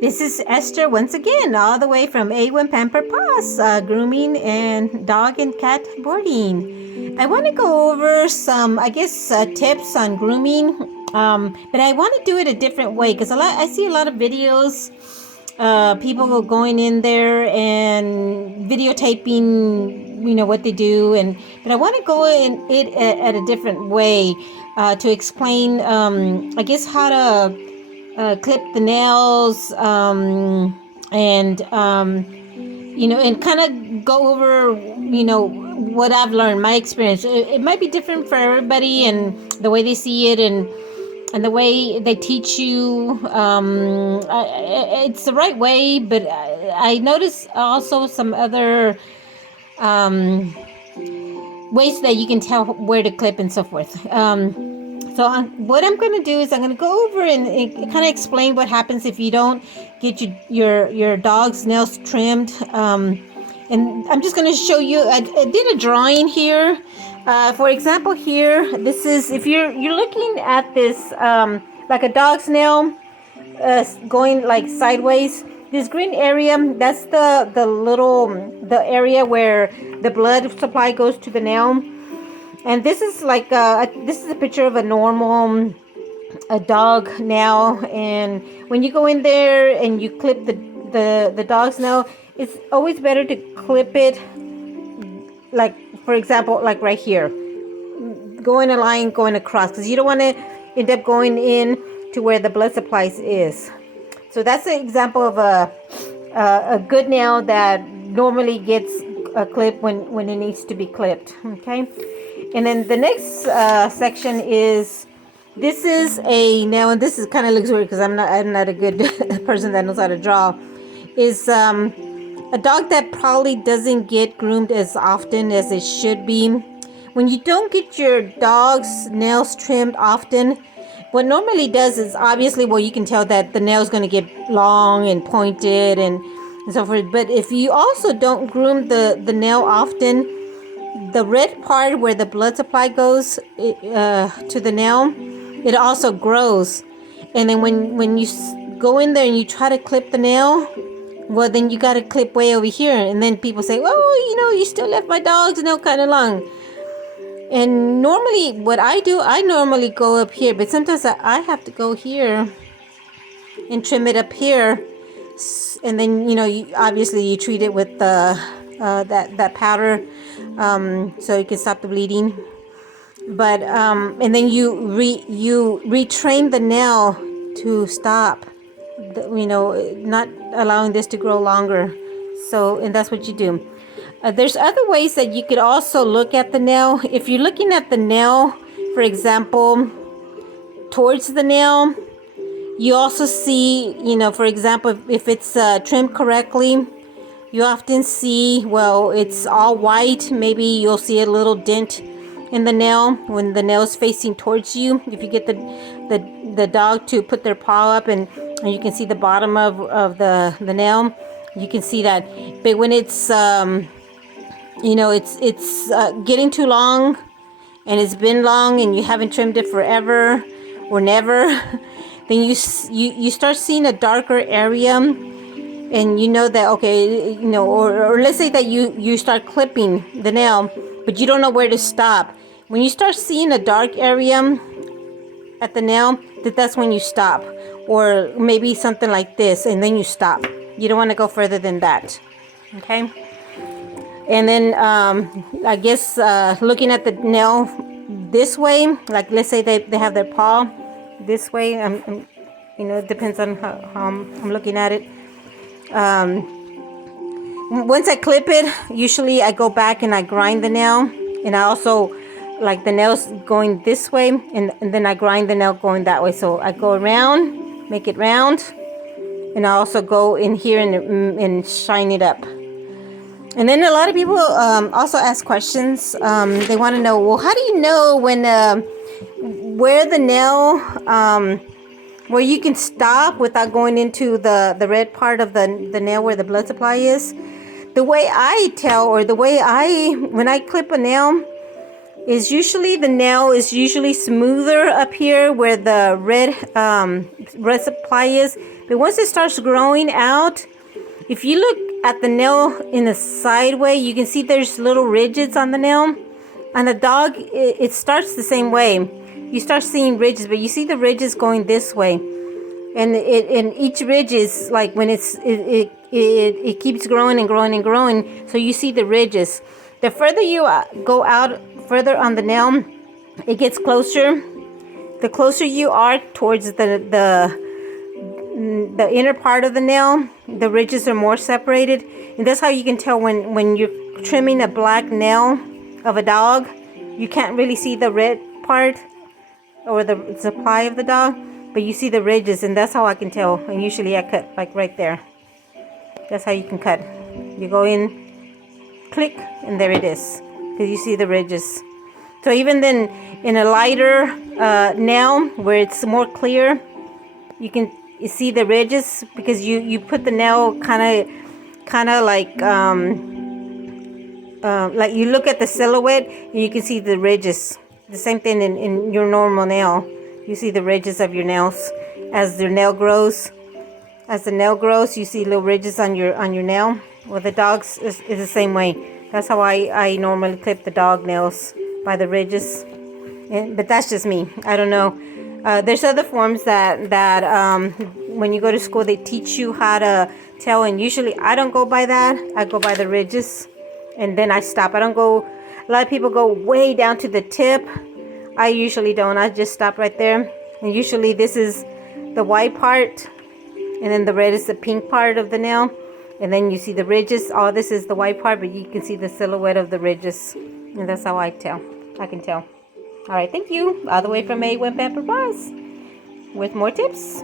This is Esther once again, all the way from A1 Pamper Paws, grooming and dog and cat boarding. I want to go over some, tips on grooming, but I want to do it a different way because I see a lot of videos, people going in there and videotaping, what they do, but I want to go in it at a different way to explain, how to clip the nails, and kind of go over, what I've learned, my experience. It might be different for everybody and the way they see it and the way they teach you. It's the right way, but I notice also some other ways that you can tell where to clip and so forth. So what I'm going to do is I'm going to go over and kind of explain what happens if you don't get your dog's nails trimmed. And I'm just going to show you. I did a drawing here. For example, here, this is if you're looking at this like a dog's nail going like sideways. This green area, that's the area where the blood supply goes to the nail. And this is this is a picture of a normal dog nail. And when you go in there and you clip the dog's nail, it's always better to clip it, like, for example, like right here, go in a line going across, because you don't want to end up going in to where the blood supplies is. So that's an example of a good nail that normally gets a clip when it needs to be clipped. Okay. And then the next section is, this is a nail, and this is kind of looks weird because I'm not a good person that knows how to draw. Is a dog that probably doesn't get groomed as often as it should be. When you don't get your dog's nails trimmed often, what normally does is, obviously, well, you can tell that the nail is going to get long and pointed and so forth. But if you also don't groom the nail often, the red part where the blood supply goes to the nail, it also grows. And then when you go in there and you try to clip the nail, well, then you got to clip way over here. And then people say, well, you still left my dog's nail kind of long. And normally what I do, I normally go up here, but sometimes I have to go here and trim it up here. And then, obviously you treat it with that powder, so you can stop the bleeding. But and then you retrain the nail to stop, not allowing this to grow longer. So, and that's what you do. There's other ways that you could also look at the nail. If you're looking at the nail, for example, towards the nail, you also see, for example, if it's trimmed correctly, you often see, well, it's all white. Maybe you'll see a little dent in the nail when the nail is facing towards you. If you get the dog to put their paw up and you can see the bottom of the nail, you can see that. But when it's it's getting too long, and it's been long, and you haven't trimmed it forever or never, then you start seeing a darker area, and you know that, okay, or let's say that you start clipping the nail, but you don't know where to stop. When you start seeing a dark area at the nail, that's when you stop. Or maybe something like this, and then you stop. You don't want to go further than that. Okay. And then looking at the nail this way, like let's say they have their paw this way. It depends on how I'm looking at it. Once I clip it, usually I go back and I grind the nail, and I also like the nails going this way, and then I grind the nail going that way. So I go around, make it round, and I also go in here and shine it up. And then a lot of people also ask questions. They want to know, well, how do you know when where the nail, where you can stop without going into the red part of the nail where the blood supply is? The way I tell, or when I clip a nail, is usually the nail is usually smoother up here where the red supply is. But once it starts growing out, if you look at the nail in a side way, you can see there's little ridges on the nail. On the dog, it starts the same way. You start seeing ridges, but you see the ridges going this way, and each ridge is like when it keeps growing and growing and growing. So you see the ridges. The further you go out further on the nail, it gets closer. The closer you are towards the inner part of the nail, the ridges are more separated, and that's how you can tell when you're trimming a black nail of a dog. You can't really see the red part or the supply of the dog, but you see the ridges, and that's how I can tell. And usually I cut like right there. That's how you can cut. You go in, click, and there it is, because you see the ridges. So even then, in a lighter nail where it's more clear, you can see the ridges, because you put the nail kind of like you look at the silhouette and you can see the ridges. The same thing in your normal nail. You see the ridges of your nails as the nail grows. As the nail grows, you see little ridges on your nail. Well, the dogs is the same way. That's how I normally clip the dog nails, by the ridges. But that's just me. I don't know. There's other forms that when you go to school, they teach you how to tell, and usually I don't go by that. I go by the ridges, and then I stop. I don't go. A lot of people go way down to the tip. I usually don't. I just stop right there. And usually this is the white part, and then the red is the pink part of the nail, and then you see the ridges. All this is the white part, but you can see the silhouette of the ridges, and that's how I tell. I can tell. All right, thank you. All the way from A1 Pampered Paws with more tips.